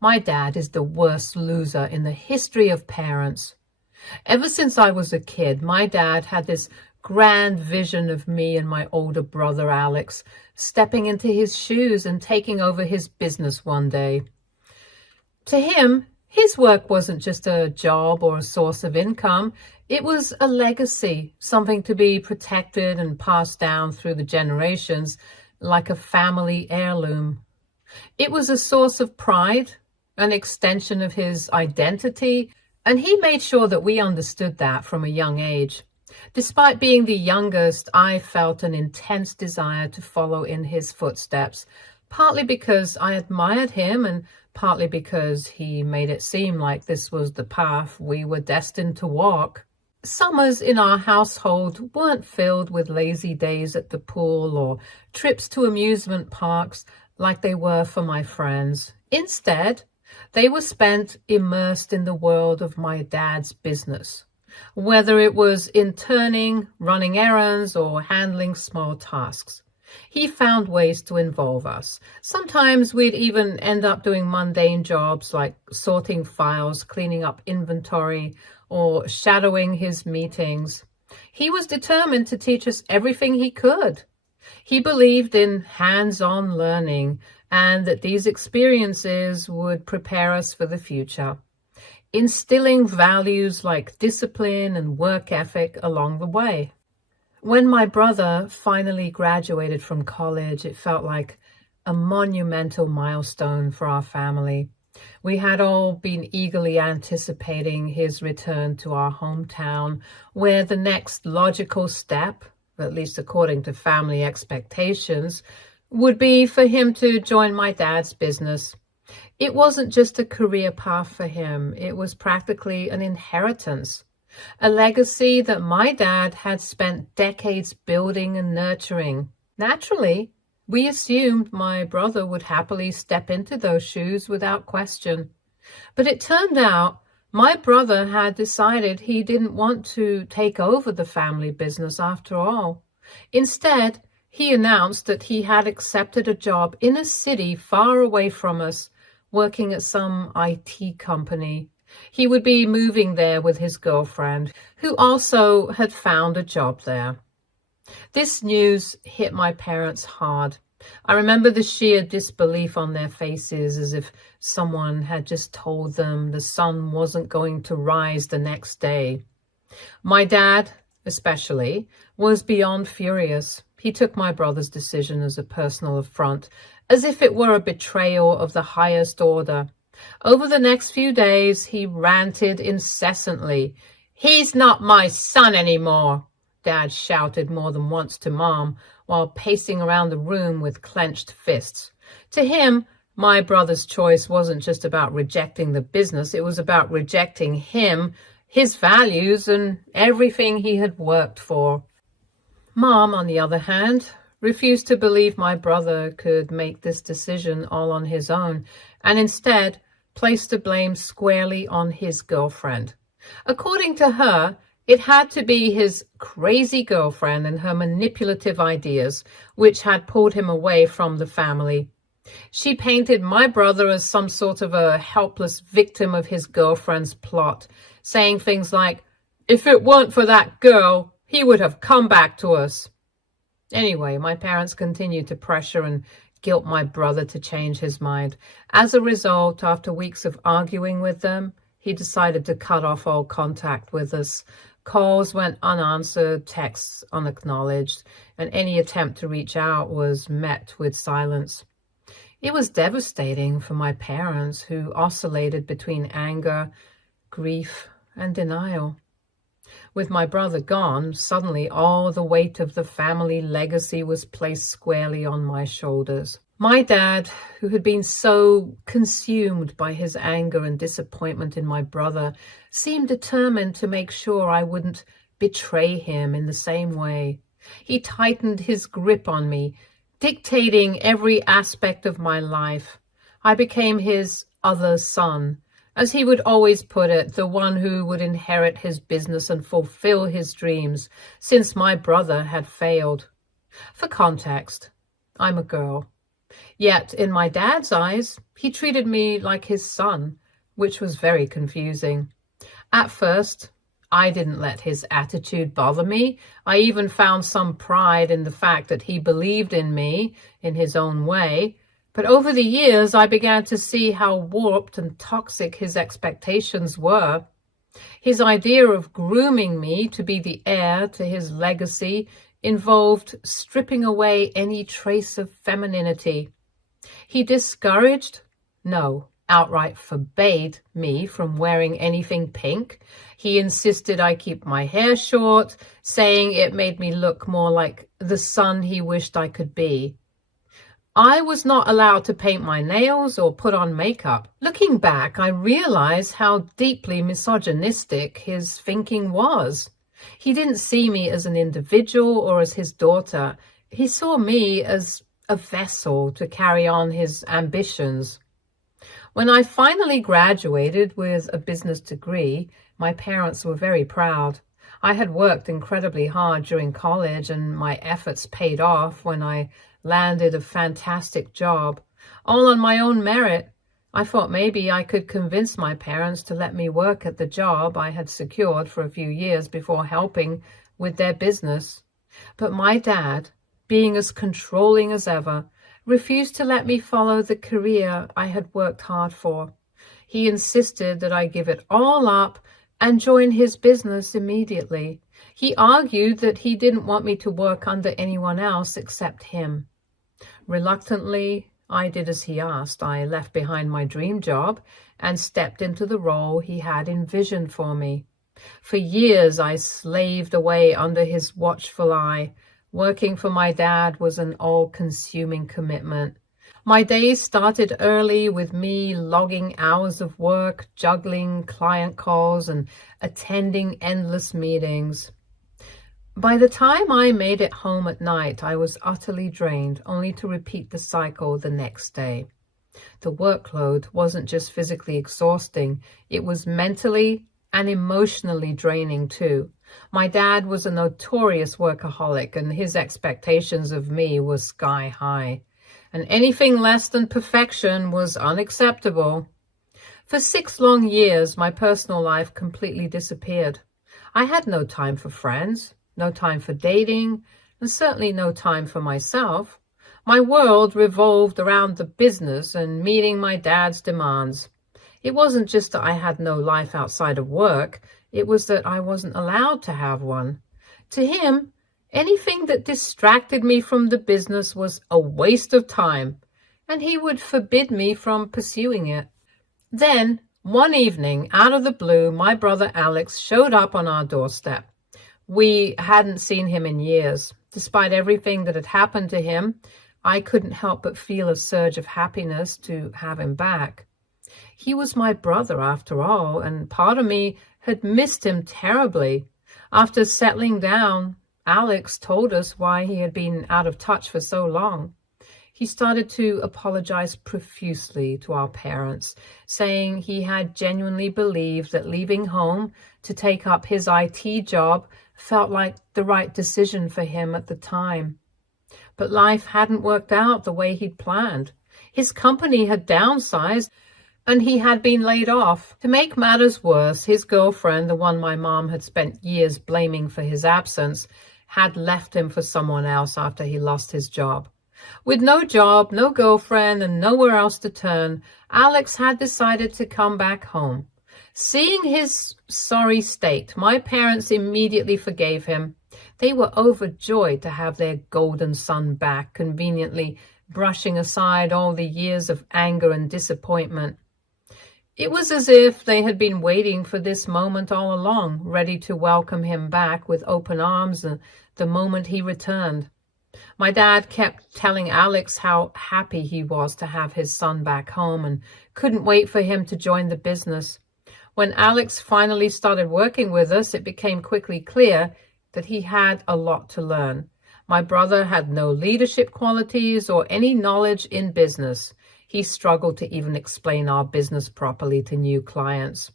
My dad is the worst loser in the history of parents. Ever since I was a kid, my dad had this grand vision of me and my older brother Alex stepping into his shoes and taking over his business one day. To him, his work wasn't just a job or a source of income. It was a legacy, something to be protected and passed down through the generations like a family heirloom. It was a source of pride, an extension of his identity, and he made sure that we understood that from a young age. Despite being the youngest, I felt an intense desire to follow in his footsteps, partly because I admired him and partly because he made it seem like this was the path we were destined to walk. Summers in our household weren't filled with lazy days at the pool or trips to amusement parks like they were for my friends. Instead, they were spent immersed in the world of my dad's business, whether it was interning, running errands, or handling small tasks. He found ways to involve us. Sometimes we'd even end up doing mundane jobs like sorting files, cleaning up inventory, or shadowing his meetings. He was determined to teach us everything he could. He believed in hands-on learning and that these experiences would prepare us for the future, instilling values like discipline and work ethic along the way. When my brother finally graduated from college, it felt like a monumental milestone for our family. We had all been eagerly anticipating his return to our hometown, where the next logical step, at least according to family expectations, would be for him to join my dad's business. It wasn't just a career path for him, it was practically an inheritance, a legacy that my dad had spent decades building and nurturing. Naturally, we assumed my brother would happily step into those shoes without question. But it turned out my brother had decided he didn't want to take over the family business after all. Instead, he announced that he had accepted a job in a city far away from us, working at some IT company. He would be moving there with his girlfriend, who also had found a job there. This news hit my parents hard. I remember the sheer disbelief on their faces, as if someone had just told them the sun wasn't going to rise the next day. My dad, especially, was beyond furious. He took my brother's decision as a personal affront, as if it were a betrayal of the highest order. Over the next few days, he ranted incessantly. "He's not my son anymore," Dad shouted more than once to Mom, while pacing around the room with clenched fists. To him, my brother's choice wasn't just about rejecting the business, it was about rejecting him, his values, and everything he had worked for. Mom, on the other hand, refused to believe my brother could make this decision all on his own, and instead placed the blame squarely on his girlfriend. According to her, it had to be his crazy girlfriend and her manipulative ideas which had pulled him away from the family. She painted my brother as some sort of a helpless victim of his girlfriend's plot, saying things like, "If it weren't for that girl, he would have come back to us." Anyway, my parents continued to pressure and guilt my brother to change his mind. As a result, after weeks of arguing with them, he decided to cut off all contact with us. Calls went unanswered, texts unacknowledged, and any attempt to reach out was met with silence. It was devastating for my parents, who oscillated between anger, grief, and denial. With my brother gone, suddenly all the weight of the family legacy was placed squarely on my shoulders. My dad, who had been so consumed by his anger and disappointment in my brother, seemed determined to make sure I wouldn't betray him in the same way. He tightened his grip on me, dictating every aspect of my life. I became his other son, as he would always put it, the one who would inherit his business and fulfill his dreams, since my brother had failed. For context, I'm a girl. Yet, in my dad's eyes, he treated me like his son, which was very confusing. At first, I didn't let his attitude bother me. I even found some pride in the fact that he believed in me in his own way. But over the years, I began to see how warped and toxic his expectations were. His idea of grooming me to be the heir to his legacy involved stripping away any trace of femininity. He discouraged, no, outright forbade me from wearing anything pink. He insisted I keep my hair short, saying it made me look more like the son he wished I could be. I was not allowed to paint my nails or put on makeup. Looking back, I realize how deeply misogynistic his thinking was. He didn't see me as an individual or as his daughter. He saw me as a vessel to carry on his ambitions. When I finally graduated with a business degree, my parents were very proud. I had worked incredibly hard during college, and my efforts paid off when I landed a fantastic job, all on my own merit. I thought maybe I could convince my parents to let me work at the job I had secured for a few years before helping with their business. But my dad, being as controlling as ever, refused to let me follow the career I had worked hard for. He insisted that I give it all up and join his business immediately. He argued that he didn't want me to work under anyone else except him. Reluctantly, I did as he asked. I left behind my dream job and stepped into the role he had envisioned for me. For years, I slaved away under his watchful eye. Working for my dad was an all-consuming commitment. My days started early with me logging hours of work, juggling client calls, and attending endless meetings. By the time I made it home at night, I was utterly drained, only to repeat the cycle the next day. The workload wasn't just physically exhausting, it was mentally and emotionally draining too. My dad was a notorious workaholic, and his expectations of me were sky high. And anything less than perfection was unacceptable. For 6 long years, my personal life completely disappeared. I had no time for friends, no time for dating, and certainly no time for myself. My world revolved around the business and meeting my dad's demands. It wasn't just that I had no life outside of work, it was that I wasn't allowed to have one. To him, anything that distracted me from the business was a waste of time, and he would forbid me from pursuing it. Then, one evening, out of the blue, my brother Alex showed up on our doorstep. We hadn't seen him in years. Despite everything that had happened to him, I couldn't help but feel a surge of happiness to have him back. He was my brother after all, and part of me had missed him terribly. After settling down, Alex told us why he had been out of touch for so long. He started to apologize profusely to our parents, saying he had genuinely believed that leaving home to take up his IT job felt like the right decision for him at the time. But life hadn't worked out the way he'd planned. His company had downsized, and he had been laid off. To make matters worse, his girlfriend, the one my mom had spent years blaming for his absence, had left him for someone else after he lost his job. With no job, no girlfriend, and nowhere else to turn, Alex had decided to come back home. Seeing his sorry state, my parents immediately forgave him. They were overjoyed to have their golden son back, conveniently brushing aside all the years of anger and disappointment. It was as if they had been waiting for this moment all along, ready to welcome him back with open arms the moment he returned. My dad kept telling Alex how happy he was to have his son back home and couldn't wait for him to join the business. When Alex finally started working with us, it became quickly clear that he had a lot to learn. My brother had no leadership qualities or any knowledge in business. He struggled to even explain our business properly to new clients.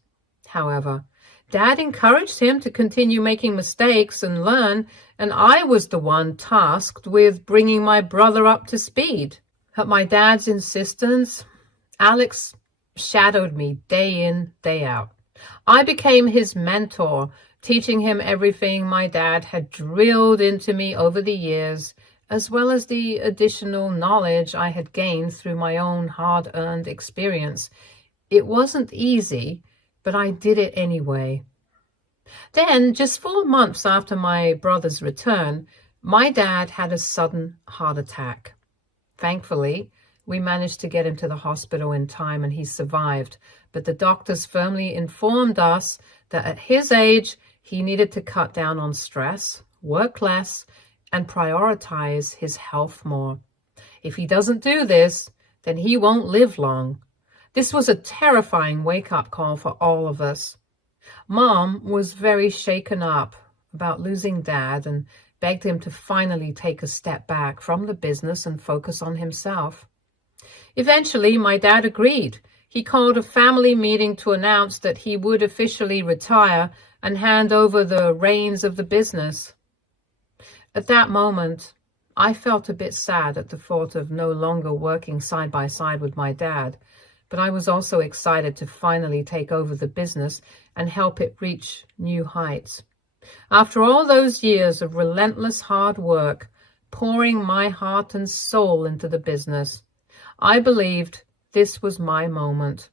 However, Dad encouraged him to continue making mistakes and learn, and I was the one tasked with bringing my brother up to speed. At my dad's insistence, Alex shadowed me day in, day out. I became his mentor, teaching him everything my dad had drilled into me over the years, as well as the additional knowledge I had gained through my own hard-earned experience. It wasn't easy, but I did it anyway. Then, just 4 months after my brother's return, my dad had a sudden heart attack. Thankfully, we managed to get him to the hospital in time and he survived, but the doctors firmly informed us that at his age, he needed to cut down on stress, work less, and prioritize his health more. If he doesn't do this, then he won't live long. This was a terrifying wake-up call for all of us. Mom was very shaken up about losing Dad and begged him to finally take a step back from the business and focus on himself. Eventually, my dad agreed. He called a family meeting to announce that he would officially retire and hand over the reins of the business. At that moment, I felt a bit sad at the thought of no longer working side by side with my dad, but I was also excited to finally take over the business and help it reach new heights. After all those years of relentless hard work, pouring my heart and soul into the business, I believed this was my moment.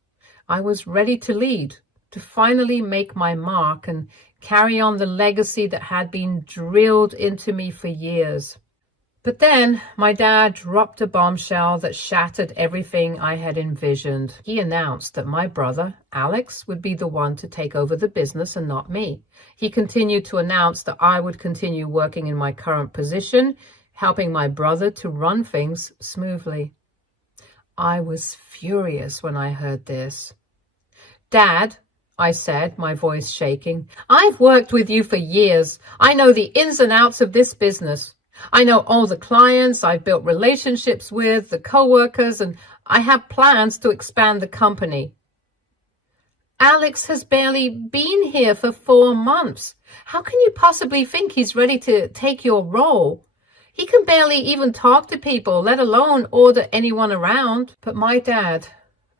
I was ready to lead, to finally make my mark and carry on the legacy that had been drilled into me for years. But then my dad dropped a bombshell that shattered everything I had envisioned. He announced that my brother, Alex, would be the one to take over the business and not me. He continued to announce that I would continue working in my current position, helping my brother to run things smoothly. I was furious when I heard this. "Dad," I said, my voice shaking, "I've worked with you for years. I know the ins and outs of this business. I know all the clients I've built relationships with, the co-workers, and I have plans to expand the company. Alex has barely been here for 4 months. How can you possibly think he's ready to take your role? He can barely even talk to people, let alone order anyone around." But my dad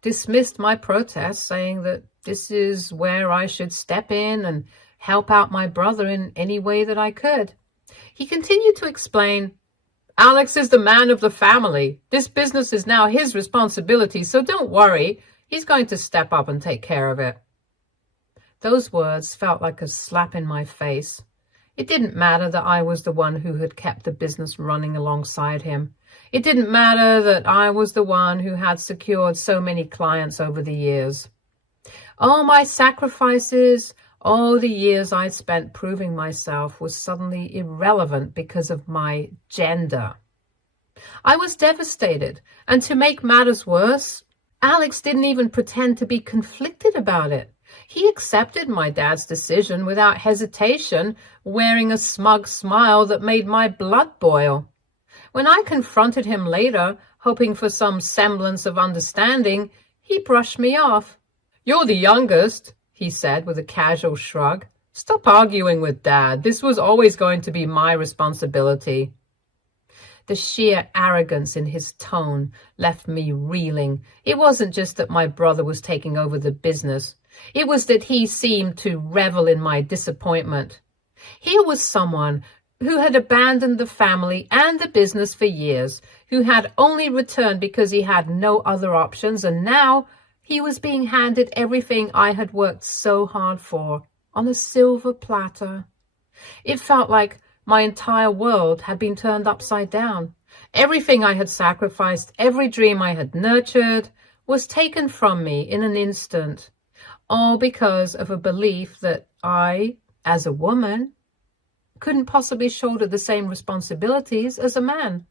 dismissed my protest, saying that this is where I should step in and help out my brother in any way that I could. He continued to explain, "Alex is the man of the family. This business is now his responsibility, so don't worry. He's going to step up and take care of it." Those words felt like a slap in my face. It didn't matter that I was the one who had kept the business running alongside him. It didn't matter that I was the one who had secured so many clients over the years. All my sacrifices, all the years I'd spent proving myself was suddenly irrelevant because of my gender. I was devastated, and to make matters worse, Alex didn't even pretend to be conflicted about it. He accepted my dad's decision without hesitation, wearing a smug smile that made my blood boil. When I confronted him later, hoping for some semblance of understanding, he brushed me off. "You're the youngest," he said with a casual shrug. "Stop arguing with Dad. This was always going to be my responsibility." The sheer arrogance in his tone left me reeling. It wasn't just that my brother was taking over the business. It was that he seemed to revel in my disappointment. Here was someone who had abandoned the family and the business for years, who had only returned because he had no other options, and now he was being handed everything I had worked so hard for on a silver platter. It felt like my entire world had been turned upside down. Everything I had sacrificed, every dream I had nurtured, was taken from me in an instant, all because of a belief that I, as a woman, couldn't possibly shoulder the same responsibilities as a man.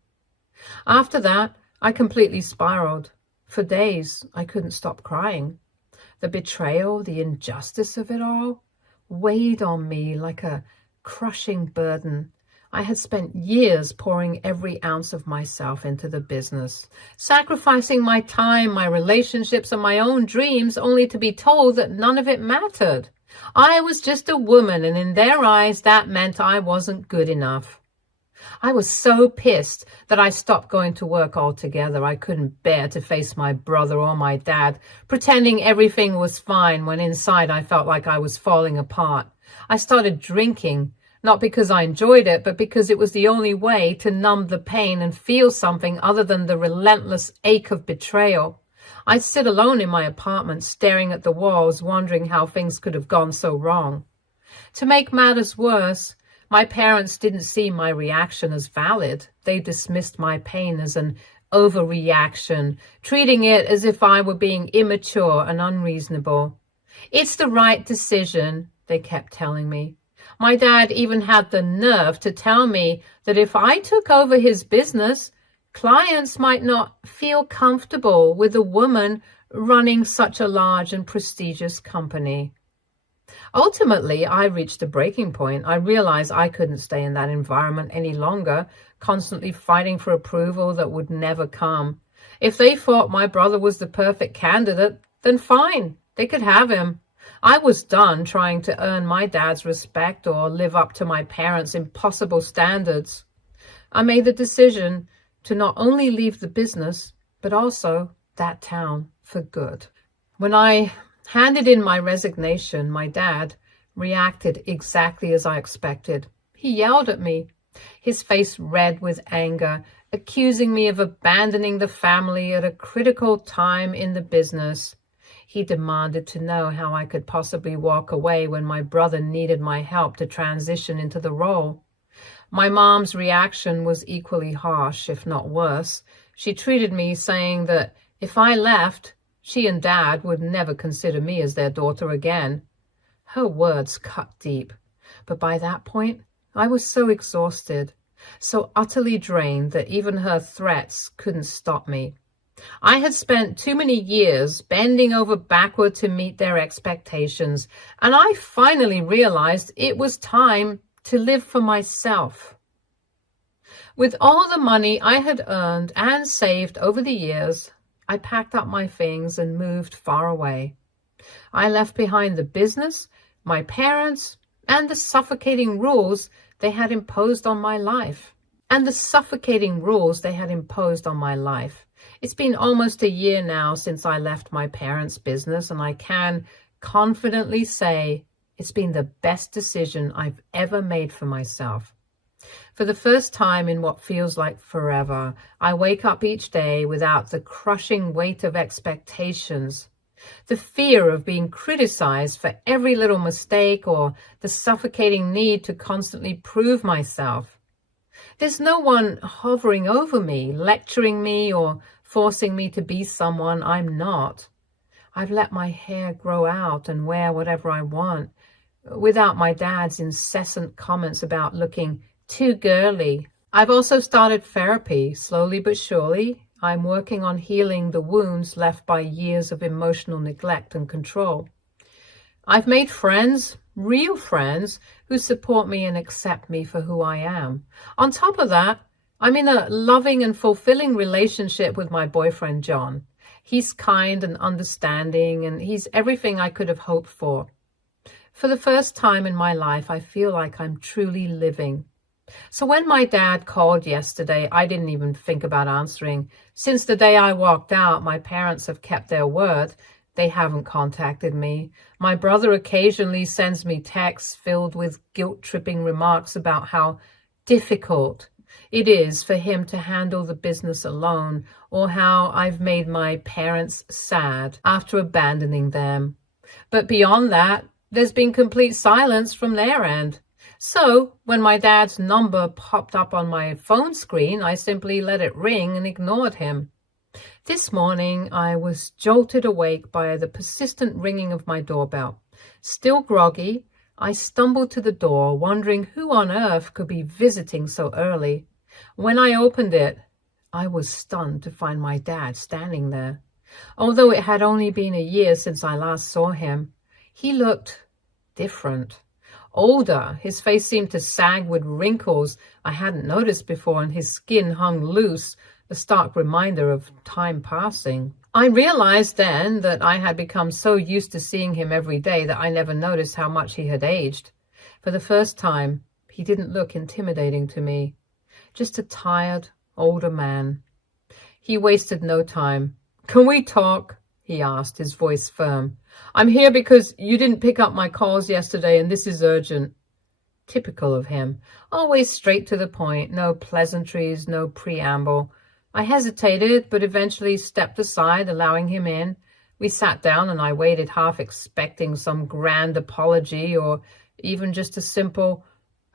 After that, I completely spiraled. For days, I couldn't stop crying. The betrayal, the injustice of it all, weighed on me like a crushing burden. I had spent years pouring every ounce of myself into the business, sacrificing my time, my relationships, and my own dreams, only to be told that none of it mattered. I was just a woman, and in their eyes, that meant I wasn't good enough. I was so pissed that I stopped going to work altogether. I couldn't bear to face my brother or my dad, pretending everything was fine when inside I felt like I was falling apart. I started drinking, not because I enjoyed it, but because it was the only way to numb the pain and feel something other than the relentless ache of betrayal. I'd sit alone in my apartment, staring at the walls, wondering how things could have gone so wrong. To make matters worse, my parents didn't see my reaction as valid. They dismissed my pain as an overreaction, treating it as if I were being immature and unreasonable. It's the right decision, they kept telling me. My dad even had the nerve to tell me that if I took over his business, clients might not feel comfortable with a woman running such a large and prestigious company. Ultimately, I reached a breaking point. I realized I couldn't stay in that environment any longer, constantly fighting for approval that would never come. If they thought my brother was the perfect candidate, then fine, they could have him. I was done trying to earn my dad's respect or live up to my parents' impossible standards. I made the decision to not only leave the business, but also that town for good. When I handed in my resignation, my dad reacted exactly as I expected. He yelled at me, his face red with anger, accusing me of abandoning the family at a critical time in the business. He demanded to know how I could possibly walk away when my brother needed my help to transition into the role. My mom's reaction was equally harsh, if not worse. She treated me, saying that if I left, she and Dad would never consider me as their daughter again. Her words cut deep, but by that point, I was so exhausted, so utterly drained that even her threats couldn't stop me. I had spent too many years bending over backward to meet their expectations, and I finally realized it was time to live for myself. With all the money I had earned and saved over the years, I packed up my things and moved far away. I left behind the business, my parents, and the suffocating rules they had imposed on my life. It's been almost a year now since I left my parents' business, and I can confidently say it's been the best decision I've ever made for myself. For the first time in what feels like forever, I wake up each day without the crushing weight of expectations, the fear of being criticized for every little mistake, or the suffocating need to constantly prove myself. There's no one hovering over me, lecturing me, or forcing me to be someone I'm not. I've let my hair grow out and wear whatever I want, without my dad's incessant comments about looking too girly. I've also started therapy. Slowly but surely, I'm working on healing the wounds left by years of emotional neglect and control. I've made friends, real friends, who support me and accept me for who I am. On top of that, I'm in a loving and fulfilling relationship with my boyfriend, John. He's kind and understanding, and he's everything I could have hoped for. For the first time in my life, I feel like I'm truly living. So when my dad called yesterday, I didn't even think about answering. Since the day I walked out, my parents have kept their word. They haven't contacted me. My brother occasionally sends me texts filled with guilt-tripping remarks about how difficult it is for him to handle the business alone, or how I've made my parents sad after abandoning them. But beyond that, there's been complete silence from their end. So when my dad's number popped up on my phone screen, I simply let it ring and ignored him. This morning, I was jolted awake by the persistent ringing of my doorbell. Still groggy, I stumbled to the door, wondering who on earth could be visiting so early. When I opened it, I was stunned to find my dad standing there. Although it had only been a year since I last saw him, he looked different. Older, his face seemed to sag with wrinkles I hadn't noticed before, and his skin hung loose, a stark reminder of time passing. I realized then that I had become so used to seeing him every day that I never noticed how much he had aged. For the first time, he didn't look intimidating to me. just a tired, older man. He wasted no time. "Can we talk?" he asked, his voice firm. "I'm here because you didn't pick up my calls yesterday, and this is urgent." Typical of him. Always straight to the point, no pleasantries, no preamble. I hesitated, but eventually stepped aside, allowing him in. We sat down, and I waited, half expecting some grand apology or even just a simple,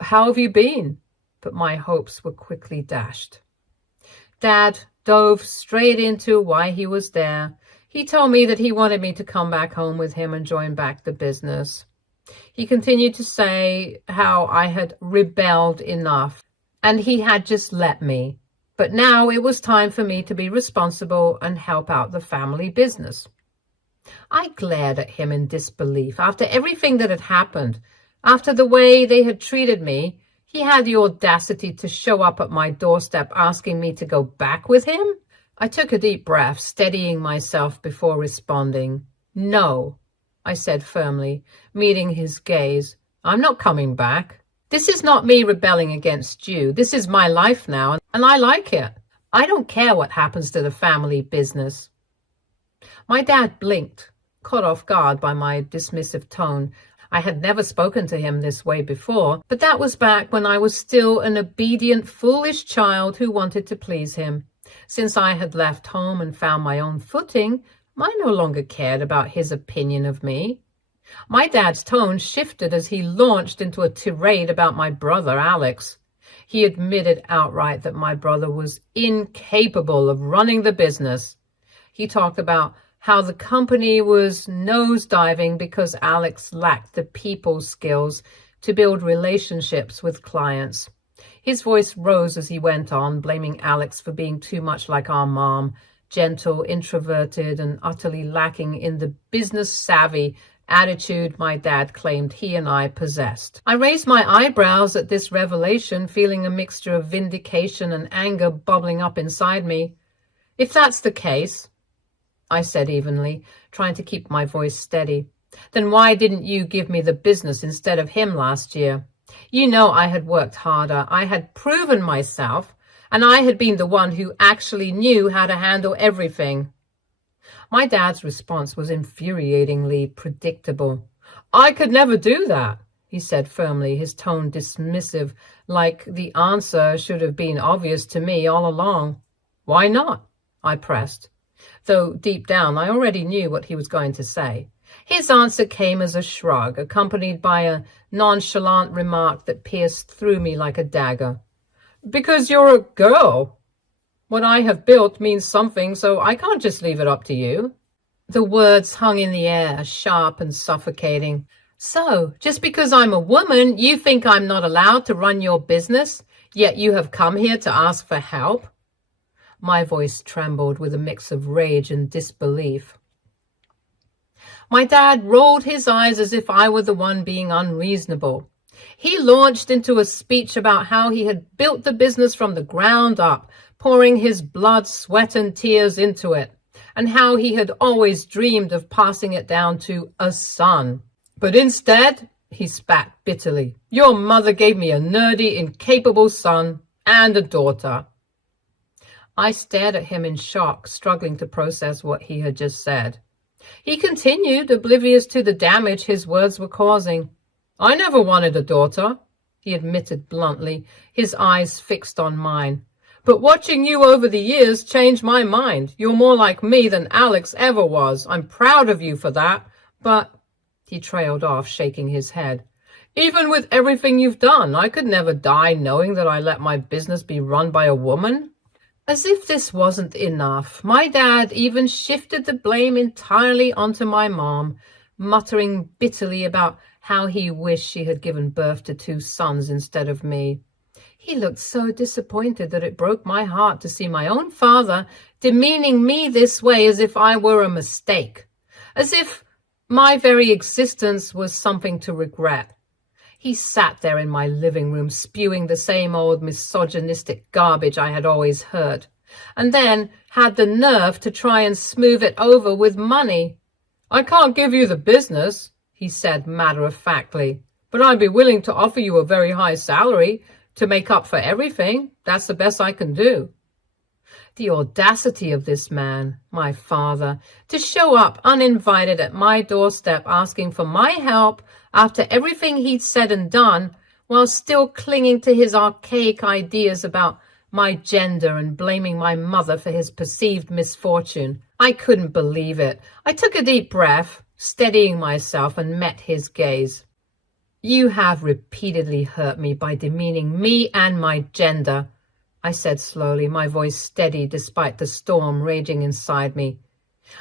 "How have you been?" But my hopes were quickly dashed. Dad dove straight into why he was there. He told me that he wanted me to come back home with him and join back the business. He continued to say how I had rebelled enough, and he had just let me. But now it was time for me to be responsible and help out the family business. I glared at him in disbelief. After everything that had happened, after the way they had treated me, he had the audacity to show up at my doorstep asking me to go back with him? I took a deep breath, steadying myself before responding. "No," I said firmly, meeting his gaze. "I'm not coming back. This is not me rebelling against you. This is my life now, and I like it. I don't care what happens to the family business." My dad blinked, caught off guard by my dismissive tone. I had never spoken to him this way before, but that was back when I was still an obedient, foolish child who wanted to please him. Since I had left home and found my own footing, I no longer cared about his opinion of me. My dad's tone shifted as he launched into a tirade about my brother, Alex. He admitted outright that my brother was incapable of running the business. He talked about how the company was nosediving because Alex lacked the people skills to build relationships with clients. His voice rose as he went on, blaming Alex for being too much like our mom, gentle, introverted, and utterly lacking in the business-savvy attitude my dad claimed he and I possessed. I raised my eyebrows at this revelation, feeling a mixture of vindication and anger bubbling up inside me. "If that's the case," I said evenly, trying to keep my voice steady, "then why didn't you give me the business instead of him last year? You know I had worked harder, I had proven myself, and I had been the one who actually knew how to handle everything." My dad's response was infuriatingly predictable. "I could never do that," he said firmly, his tone dismissive, like the answer should have been obvious to me all along. "Why not?" I pressed, though deep down I already knew what he was going to say. His answer came as a shrug, accompanied by a nonchalant remark that pierced through me like a dagger. "Because you're a girl. What I have built means something, so I can't just leave it up to you." The words hung in the air, sharp and suffocating. "So, just because I'm a woman, you think I'm not allowed to run your business, yet you have come here to ask for help?" My voice trembled with a mix of rage and disbelief. My dad rolled his eyes as if I were the one being unreasonable. He launched into a speech about how he had built the business from the ground up, pouring his blood, sweat, and tears into it, and how he had always dreamed of passing it down to a son. "But instead," he spat bitterly, "your mother gave me a nerdy, incapable son and a daughter." I stared at him in shock, struggling to process what he had just said. He continued, oblivious to the damage his words were causing. "I never wanted a daughter," he admitted bluntly, his eyes fixed on mine. "But watching you over the years changed my mind. You're more like me than Alex ever was. I'm proud of you for that. But," he trailed off, shaking his head, "even with everything you've done, I could never die knowing that I let my business be run by a woman." As if this wasn't enough, my dad even shifted the blame entirely onto my mom, muttering bitterly about how he wished she had given birth to 2 sons instead of me. He looked so disappointed that it broke my heart to see my own father demeaning me this way, as if I were a mistake, as if my very existence was something to regret. He sat there in my living room, spewing the same old misogynistic garbage I had always heard, and then had the nerve to try and smooth it over with money. "I can't give you the business," he said matter-of-factly, "but I'd be willing to offer you a very high salary to make up for everything. That's the best I can do. The audacity of this man, my father, to show up uninvited at my doorstep asking for my help after everything he'd said and done, while still clinging to his archaic ideas about my gender and blaming my mother for his perceived misfortune. I couldn't believe it. I took a deep breath, steadying myself, and met his gaze. You have repeatedly hurt me by demeaning me and my gender, I said slowly, my voice steady despite the storm raging inside me.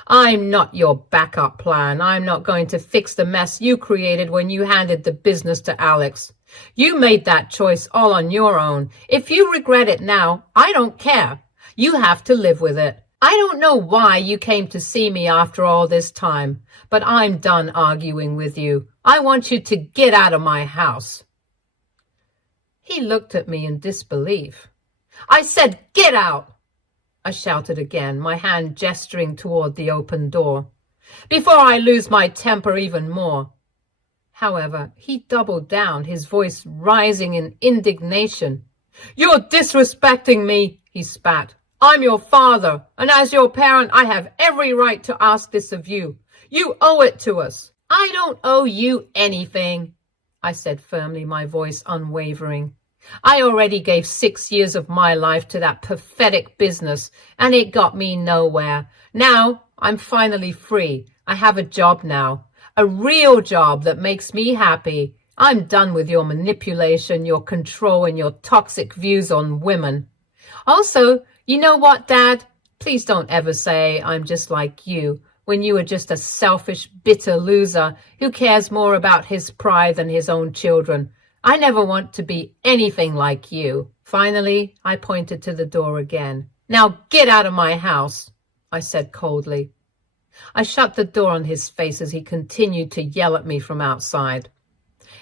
I'm not your backup plan. I'm not going to fix the mess you created when you handed the business to Alex. You made that choice all on your own. If you regret it now, I don't care. You have to live with it. I don't know why you came to see me after all this time, but I'm done arguing with you. I want you to get out of my house. He looked at me in disbelief. I said, get out, I shouted again, my hand gesturing toward the open door, before I lose my temper even more. However, he doubled down, his voice rising in indignation. You're disrespecting me, he spat. I'm your father, and as your parent, I have every right to ask this of you. You owe it to us. I don't owe you anything, I said firmly, my voice unwavering. I already gave 6 years of my life to that pathetic business, and it got me nowhere. Now I'm finally free. I have a job now, a real job that makes me happy. I'm done with your manipulation, your control, and your toxic views on women. Also, you know what, Dad? Please don't ever say I'm just like you, when you are just a selfish, bitter loser who cares more about his pride than his own children. I never want to be anything like you. Finally, I pointed to the door again. Now get out of my house, I said coldly. I shut the door on his face as he continued to yell at me from outside.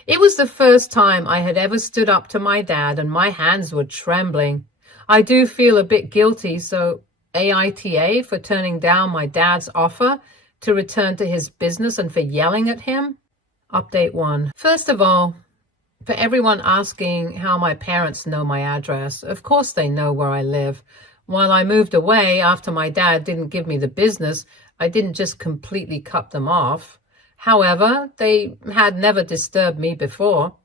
It was the first time I had ever stood up to my dad, and my hands were trembling. I do feel a bit guilty, so AITA for turning down my dad's offer to return to his business and for yelling at him. Update 1. First of all, for everyone asking how my parents know my address, of course they know where I live. While I moved away after my dad didn't give me the business, I didn't just completely cut them off. However, they had never disturbed me before.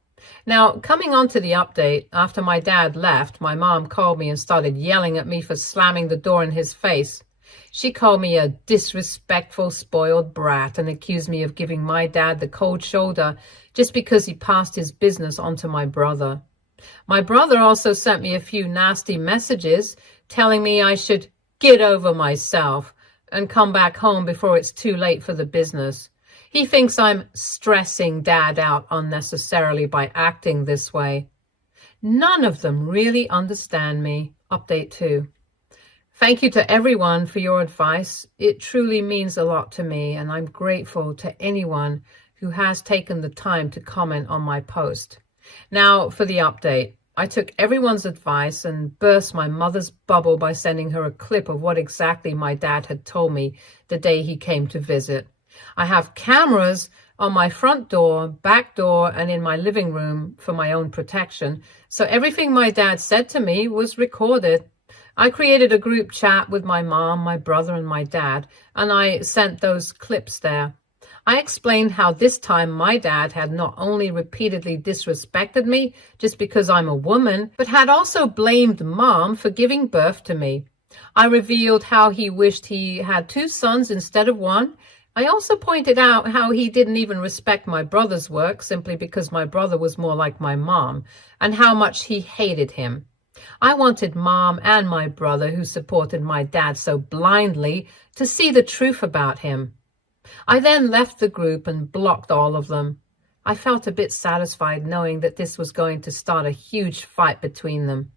Now, coming on to the update, after my dad left, my mom called me and started yelling at me for slamming the door in his face. She called me a disrespectful, spoiled brat and accused me of giving my dad the cold shoulder just because he passed his business on to my brother. My brother also sent me a few nasty messages telling me I should get over myself and come back home before it's too late for the business. He thinks I'm stressing Dad out unnecessarily by acting this way. None of them really understand me. Update 2. Thank you to everyone for your advice. It truly means a lot to me, and I'm grateful to anyone who has taken the time to comment on my post. Now for the update. I took everyone's advice and burst my mother's bubble by sending her a clip of what exactly my dad had told me the day he came to visit. I have cameras on my front door, back door, and in my living room for my own protection, so everything my dad said to me was recorded. I created a group chat with my mom, my brother, and my dad, and I sent those clips there. I explained how this time my dad had not only repeatedly disrespected me just because I'm a woman, but had also blamed Mom for giving birth to me. I revealed how he wished he had 2 sons instead of 1. I also pointed out how he didn't even respect my brother's work simply because my brother was more like my mom, and how much he hated him. I wanted Mom and my brother, who supported my dad so blindly, to see the truth about him. I then left the group and blocked all of them. I felt a bit satisfied knowing that this was going to start a huge fight between them.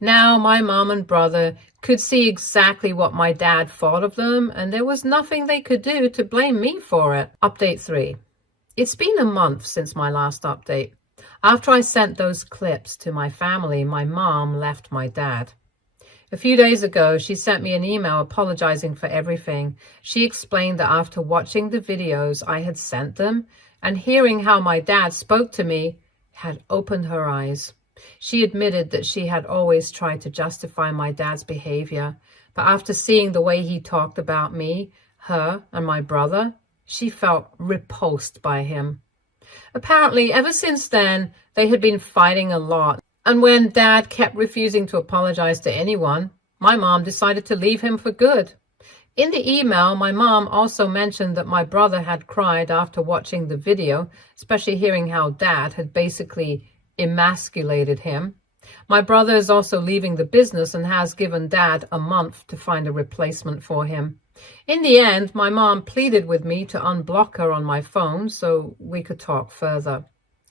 Now my mom and brother could see exactly what my dad thought of them, and there was nothing they could do to blame me for it. Update 3. It's been a month since my last update. After I sent those clips to my family, my mom left my dad. A few days ago, she sent me an email apologizing for everything. She explained that after watching the videos I had sent them and hearing how my dad spoke to me, had opened her eyes. She admitted that she had always tried to justify my dad's behavior, but after seeing the way he talked about me, her, and my brother, she felt repulsed by him. Apparently, ever since then, they had been fighting a lot, and when Dad kept refusing to apologize to anyone, my mom decided to leave him for good. In the email, my mom also mentioned that my brother had cried after watching the video, especially hearing how Dad had basically emasculated him. My brother is also leaving the business and has given Dad a month to find a replacement for him. In the end, my mom pleaded with me to unblock her on my phone so we could talk further.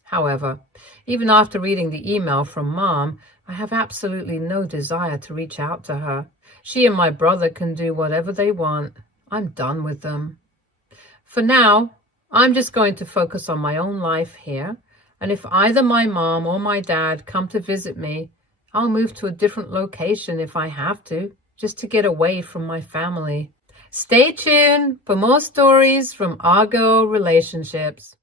However, even after reading the email from Mom, I have absolutely no desire to reach out to her. She and my brother can do whatever they want. I'm done with them. For now, I'm just going to focus on my own life here, and if either my mom or my dad come to visit me, I'll move to a different location if I have to, just to get away from my family. Stay tuned for more stories from Our Girl Relationships.